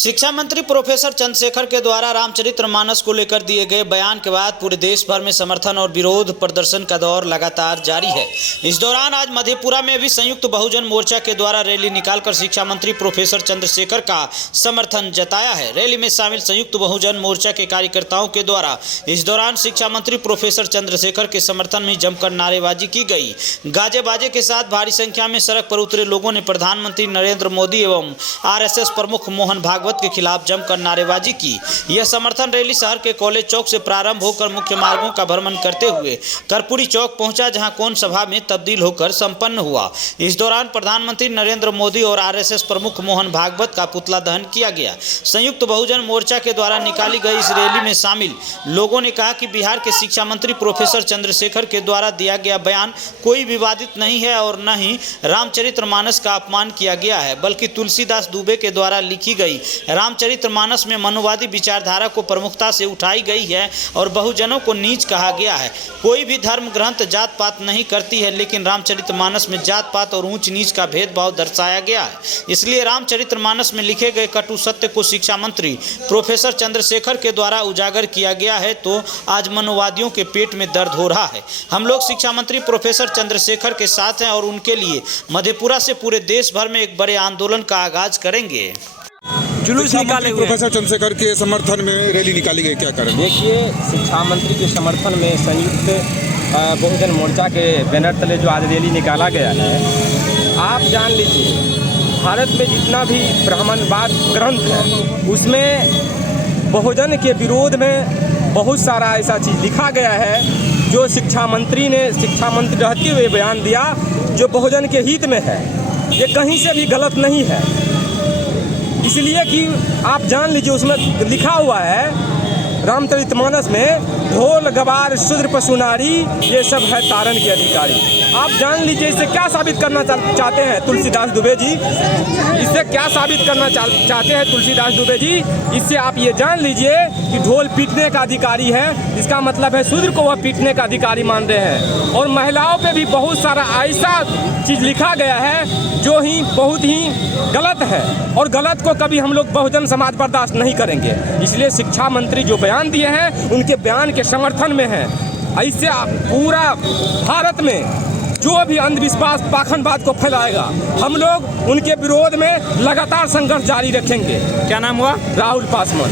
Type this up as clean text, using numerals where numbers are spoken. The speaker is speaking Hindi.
शिक्षा मंत्री प्रोफेसर चंद्रशेखर के द्वारा रामचरितमानस को लेकर दिए गए बयान के बाद पूरे देश भर में समर्थन और विरोध प्रदर्शन का दौर लगातार जारी है। इस दौरान आज मधेपुरा में भी संयुक्त बहुजन मोर्चा के द्वारा रैली निकालकर शिक्षा मंत्री प्रोफेसर चंद्रशेखर का समर्थन जताया है। रैली में शामिल संयुक्त बहुजन मोर्चा के कार्यकर्ताओं के द्वारा इस दौरान शिक्षा मंत्री प्रोफेसर चंद्रशेखर के समर्थन में जमकर नारेबाजी की गई। गाजे बाजे के साथ भारी संख्या में सड़क पर उतरे लोगों ने प्रधानमंत्री नरेंद्र मोदी एवं RSS प्रमुख मोहन भागवत के खिलाफ जमकर नारेबाजी की। यह समर्थन रैली शहर के कॉलेज चौक से प्रारंभ होकर मुख्य मार्गों का भ्रमण करते हुए कर्पूरी चौक पहुंचा, जहां कौन सभा में तब्दील होकर संपन्न हुआ। इस दौरान प्रधानमंत्री नरेंद्र मोदी और RSS प्रमुख मोहन भागवत का पुतला दहन किया गया। संयुक्त बहुजन मोर्चा के द्वारा निकाली गई इस रैली में शामिल लोगों ने कहा कि बिहार के शिक्षा मंत्री प्रोफेसर चंद्रशेखर के द्वारा दिया गया बयान कोई विवादित नहीं है और न ही रामचरितमानस का अपमान किया गया है, बल्कि तुलसीदास दुबे के द्वारा लिखी गई रामचरितमानस में मनुवादी विचारधारा को प्रमुखता से उठाई गई है और बहुजनों को नीच कहा गया है। कोई भी धर्म ग्रंथ जात पात नहीं करती है, लेकिन रामचरितमानस में जात पात और ऊंच नीच का भेदभाव दर्शाया गया है। इसलिए रामचरितमानस में लिखे गए कटु सत्य को शिक्षा मंत्री प्रोफेसर चंद्रशेखर के द्वारा उजागर किया गया है, तो आज मनुवादियों के पेट में दर्द हो रहा है। हम लोग शिक्षा मंत्री प्रोफेसर चंद्रशेखर के साथ हैं और उनके लिए मधेपुरा से पूरे देश भर में एक बड़े आंदोलन का आगाज करेंगे। जुलूस निकाले हुए प्रोफेसर चंद्रशेखर के समर्थन में रैली निकाली गई, क्या कारण? देखिए, शिक्षा मंत्री के समर्थन में संयुक्त बहुजन मोर्चा के बैनर तले जो आज रैली निकाला गया है, आप जान लीजिए भारत में जितना भी ब्राह्मणवाद ग्रंथ है उसमें बहुजन के विरोध में बहुत सारा ऐसा चीज़ लिखा गया है जो शिक्षा मंत्री रहते हुए बयान दिया जो बहुजन के हित में है। ये कहीं से भी गलत नहीं है, इसलिए कि आप जान लीजिए उसमें लिखा हुआ है रामचरितमानस में ढोल गवार शूद्र पशु नारी ये सब है तारण के अधिकारी। आप जान लीजिए इससे क्या साबित करना चाहते हैं तुलसीदास दुबे जी, इससे क्या साबित करना चाहते हैं तुलसीदास दुबे जी? इससे आप ये जान लीजिए कि ढोल पीटने का अधिकारी है, इसका मतलब है शूद्र को वह पीटने का अधिकारी मान रहे हैं। और महिलाओं पे भी बहुत सारा ऐसा चीज़ लिखा गया है जो ही बहुत ही गलत है, और गलत को कभी हम लोग बहुजन समाज बर्दाश्त नहीं करेंगे। इसलिए शिक्षा मंत्री जो बयान दिए हैं उनके बयान के समर्थन में है। ऐसे पूरा भारत में जो भी अंधविश्वास पाखंडवाद को फैलाएगा हम लोग उनके विरोध में लगातार संघर्ष जारी रखेंगे। क्या नाम हुआ? राहुल पासवान।